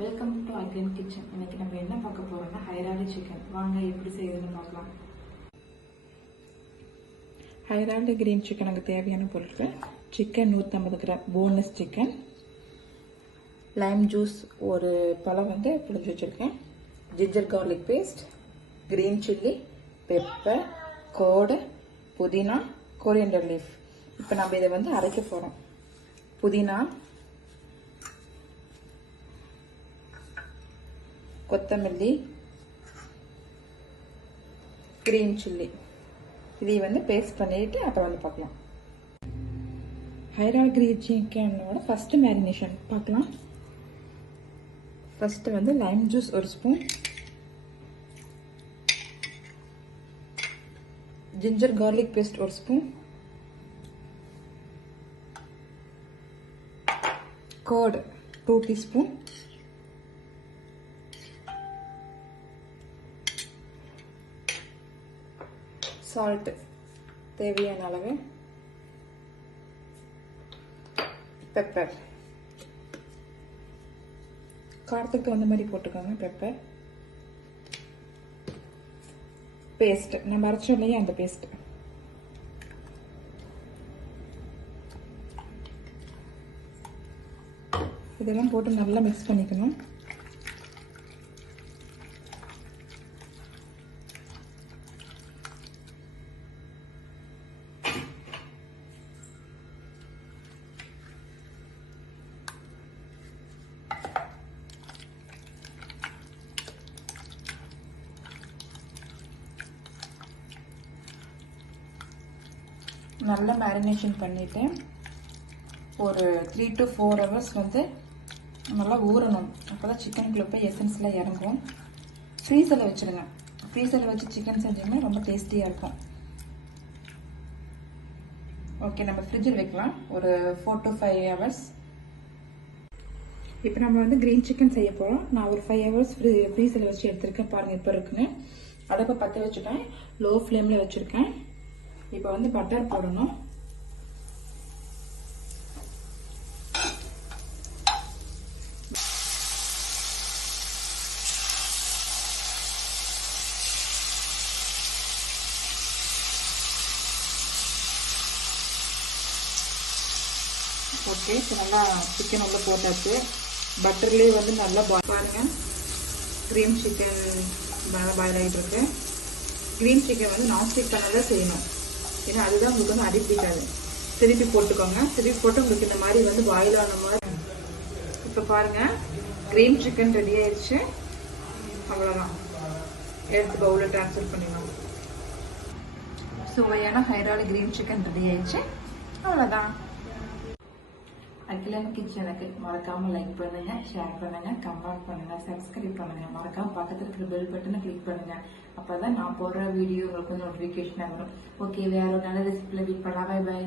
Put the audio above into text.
Welcome to again kitchen. இன்னைக்கு நம்ம என்ன பார்க்க போறோம்னா ஹைராலி சிக்கன். வாங்க எப்படி செய்யறதுன்னு பார்க்கலாம். ஹைராலி கிரீன் சிக்கனுக்கு தேவையான பொருட்கள்: chicken 150 gram boneless chicken, lime juice ஒரு பழம் புளிஞ்சு வச்சிருக்கேன், ginger garlic paste, green chilli, pepper, கோடு, புதினா, கொரியண்டர் லீஃப். இப்போ நம்ம இதை அரைக்க போறோம். புதினா, கொத்தமல்லி, கிரீன் சில்லி இதை பேஸ்ட் பண்ணிட்டு அப்புறம் பார்க்கலாம். ஹைராலி கிரீன் சிக்கனோட ஃபர்ஸ்ட் மேரினேஷன் பார்க்கலாம். ஃபர்ஸ்ட் லைம் ஜூஸ் ஒரு ஸ்பூன், ஜிஞ்சர் கார்லிக் பேஸ்ட் ஒரு ஸ்பூன், கர்ட் 2 டீஸ்பூன், சால்ட் தேவையான அளவு, பெப்பர் காரத்துக்கு வந்த மாதிரி போட்டுக்கோங்க. பெப்பர், பேஸ்ட் நம்ம அரைச்சோம் இல்லையா அந்த பேஸ்ட், இதெல்லாம் போட்டு நல்லா மிக்ஸ் பண்ணிக்கணும். நல்லா மேரினேஷன் பண்ணிட்டு ஒரு 3 to 4 hours நல்லா ஊறணும். அப்போதான் சிக்கனுக்குள்ள போய் எசன்ஸ்லாம் இறங்கும். ஃப்ரீசரில் வச்சிருங்க. ஃப்ரீசரில் வச்சு சிக்கன் செஞ்சோம்னா ரொம்ப டேஸ்டியாக இருக்கும். ஓகே, நம்ம ஃப்ரிட்ஜில் வைக்கலாம் ஒரு 4 to 5 hours. இப்போ நம்ம கிரீன் சிக்கன் செய்ய போகிறோம். நான் ஒரு 5 hours ஃப்ரீசரில் வச்சு எடுத்திருக்கேன். பாருங்கள் இப்போ இருக்குன்னு. அடுப்பை பற்ற வச்சுட்டேன், லோ ஃப்ளேமில் வச்சுருக்கேன். இப்போ பட்டர் போடணும். ஓகே, இப்போ நல்லா சிக்கன் உள்ள போட்டாச்சு. பட்டர்லேயே நல்லா பாருங்க, கிரீன் சிக்கன் பாயில் ஆகிட்டு இருக்கு. கிரீன் சிக்கன் நான்ஸ்டிக் பண்ணதான் செய்யணும், ஏன்னா அதுதான் உங்களுக்கு அடி பிடிக்காது. திருப்பி போட்டுக்கோங்க. திருப்பி போட்டு உங்களுக்கு இந்த மாதிரி பாயில் ஆன மாதிரி. இப்போ பாருங்க, கிரீன் சிக்கன் ரெடி ஆயிடுச்சு. அவ்வளோதான், எடுத்து பவுலில் ட்ரான்ஸ்ஃபர் பண்ணிடலாம். சுவையான ஹைராலி கிரீன் சிக்கன் ரெடி ஆயிடுச்சு. அவ்வளோதான். அகிலன் கிச்சனுக்கு மறக்காம லைக் பண்ணுங்க, ஷேர் பண்ணுங்க, கமெண்ட் பண்ணுங்க, சப்ஸ்கிரைப் பண்ணுங்க. மறக்காம பக்கத்துல இருக்கிற பெல் பட்டனை கிளிக் பண்ணுங்க. அப்பதான் நான் போடுற வீடியோ உங்களுக்கு நோட்டிபிகேஷன் வரும். ஓகே, வேற ஒரு நல்ல ரெசிபில மீட் பண்ணலாம். Bye by.